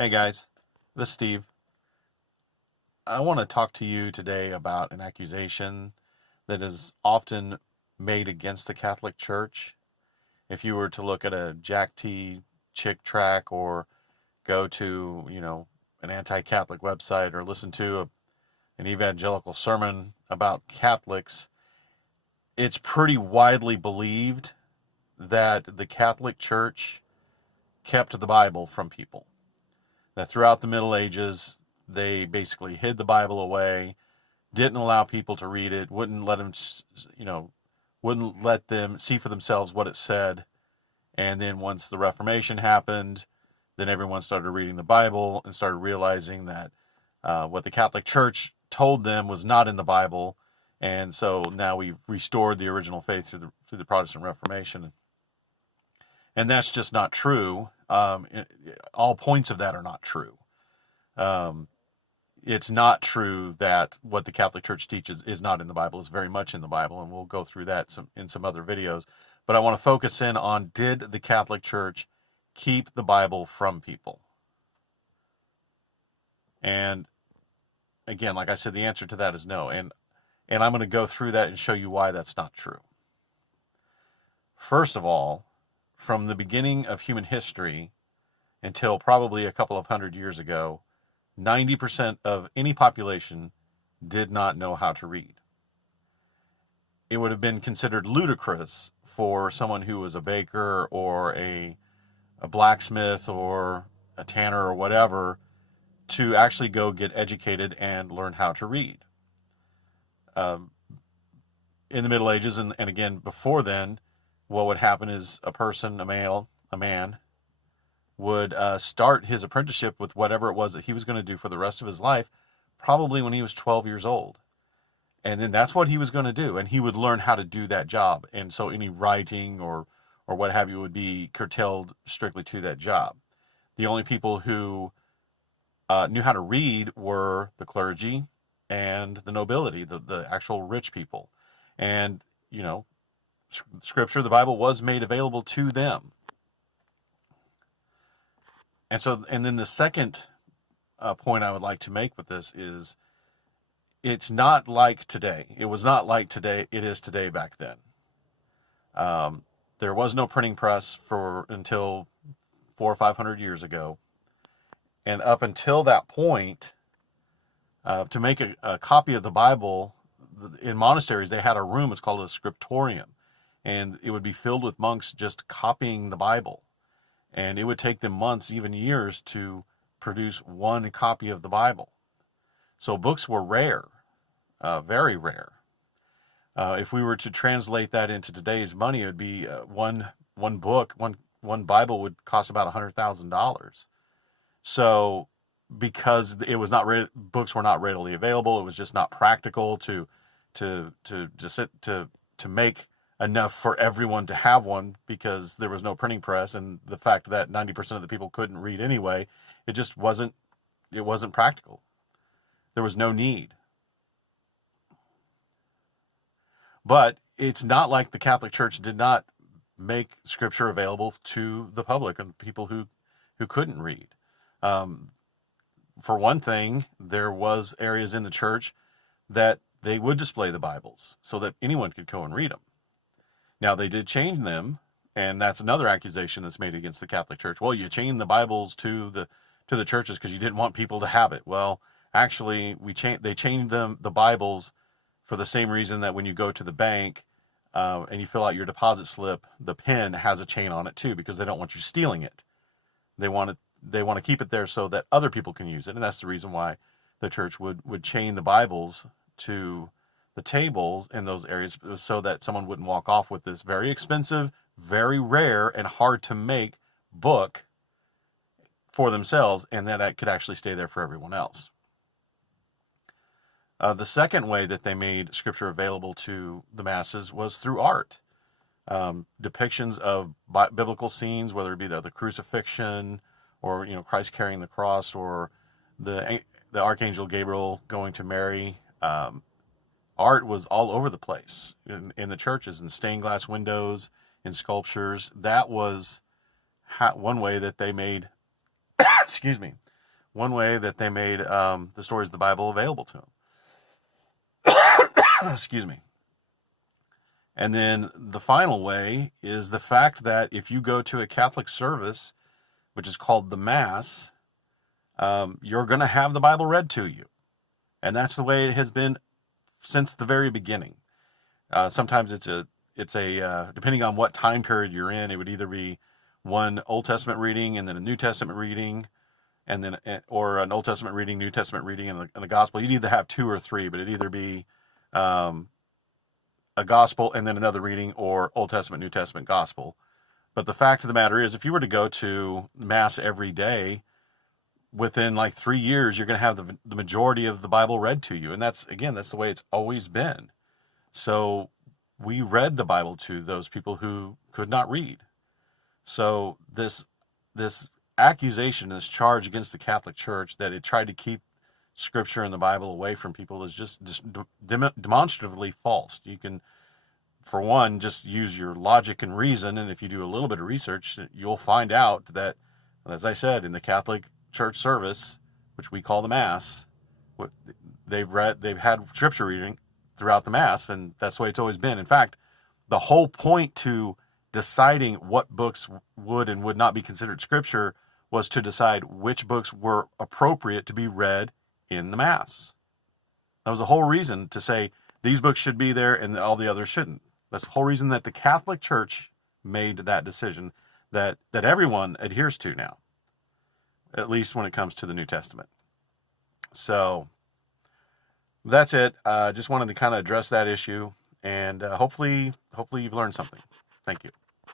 Hey guys, this is Steve. I want to talk to you today about an accusation that is often made against the Catholic Church. If you were to look at a Jack T. Chick track or go to, an anti-Catholic website or listen to an evangelical sermon about Catholics, it's pretty widely believed that the Catholic Church kept the Bible from people. That throughout the Middle Ages, they basically hid the Bible away, didn't allow people to read it, wouldn't let them see for themselves what it said. And then once the Reformation happened, then everyone started reading the Bible and started realizing that what the Catholic Church told them was not in the Bible. And so now we've restored the original faith through the Protestant Reformation. And that's just not true. All points of that are not true. It's not true that what the Catholic Church teaches is not in the Bible. It's very much in the Bible, and we'll go through that in some other videos. But I want to focus in on, did the Catholic Church keep the Bible from people? And again, like I said, the answer to that is no. And I'm going to go through that and show you why that's not true. First of all, from the beginning of human history until probably a couple of hundred years ago, 90% of any population did not know how to read. It would have been considered ludicrous for someone who was a baker or a blacksmith or a tanner or whatever to actually go get educated and learn how to read. In the Middle Ages, and again before then, what would happen is a man, would start his apprenticeship with whatever it was that he was going to do for the rest of his life, probably when he was 12 years old. And then that's what he was going to do, and he would learn how to do that job. And so any writing or what have you would be curtailed strictly to that job. The only people who knew how to read were the clergy and the nobility, the actual rich people. And, Scripture, the Bible, was made available to them. And then the second point I would like to make with this is, it's not like today. It was not like today. It is today back then. There was no printing press until 400 or 500 years ago. And up until that point, to make a copy of the Bible, in monasteries, they had a room, it's called a scriptorium. And it would be filled with monks just copying the Bible. And it would take them months, even years, to produce one copy of the Bible. So books were rare, very rare. If we were to translate that into today's money, it would be one Bible would cost about $100,000. So because it was books were not readily available, it was just not practical to make enough for everyone to have one, because there was no printing press, and the fact that 90% of the people couldn't read anyway, it wasn't practical. There was no need. But it's not like the Catholic Church did not make Scripture available to the public and people who couldn't read. For one thing, there was areas in the church that they would display the Bibles so that anyone could go and read them. Now, they did change them, and that's another accusation that's made against the Catholic Church. Well, you chained the Bibles to the churches because you didn't want people to have it. Well, actually, they changed the Bibles for the same reason that when you go to the bank and you fill out your deposit slip, the pen has a chain on it too, because they don't want you stealing it. They want to keep it there so that other people can use it, and that's the reason why the church would chain the Bibles to the tables in those areas, so that someone wouldn't walk off with this very expensive, very rare, and hard to make book for themselves, and that it could actually stay there for everyone else. The second way that they made Scripture available to the masses was through art. Depictions of biblical scenes, whether it be the crucifixion, or Christ carrying the cross, or the Archangel Gabriel going to Mary. Art was all over the place in the churches, in stained glass windows, in sculptures. That was one way that they made excuse me, one way that they made the stories of the Bible available to them. Excuse me. And then the final way is the fact that if you go to a Catholic service, which is called the Mass, you're going to have the Bible read to you. And that's the way it has been since the very beginning. Sometimes it's a depending on what time period you're in, it would either be one Old Testament reading and then a New Testament reading, and then or an Old Testament reading, New Testament reading, and the gospel. You'd either have two or three, but it'd either be a gospel and then another reading, or Old Testament, New Testament, gospel. But the fact of the matter is, if you were to go to Mass every day, within like 3 years, you're going to have the majority of the Bible read to you. And that's the way it's always been. So we read the Bible to those people who could not read. So this accusation, this charge against the Catholic Church that it tried to keep Scripture and the Bible away from people is just demonstratively false. You can, for one, just use your logic and reason, and if you do a little bit of research, you'll find out that, as I said, in the Catholic Church service, which we call the Mass, they've had Scripture reading throughout the Mass, and that's the way it's always been. In fact, the whole point to deciding what books would and would not be considered Scripture was to decide which books were appropriate to be read in the Mass. That was the whole reason to say these books should be there and all the others shouldn't. That's the whole reason that the Catholic Church made that decision that everyone adheres to now, at least when it comes to the New Testament. So that's it. Just wanted to kind of address that issue, and hopefully you've learned something. Thank you.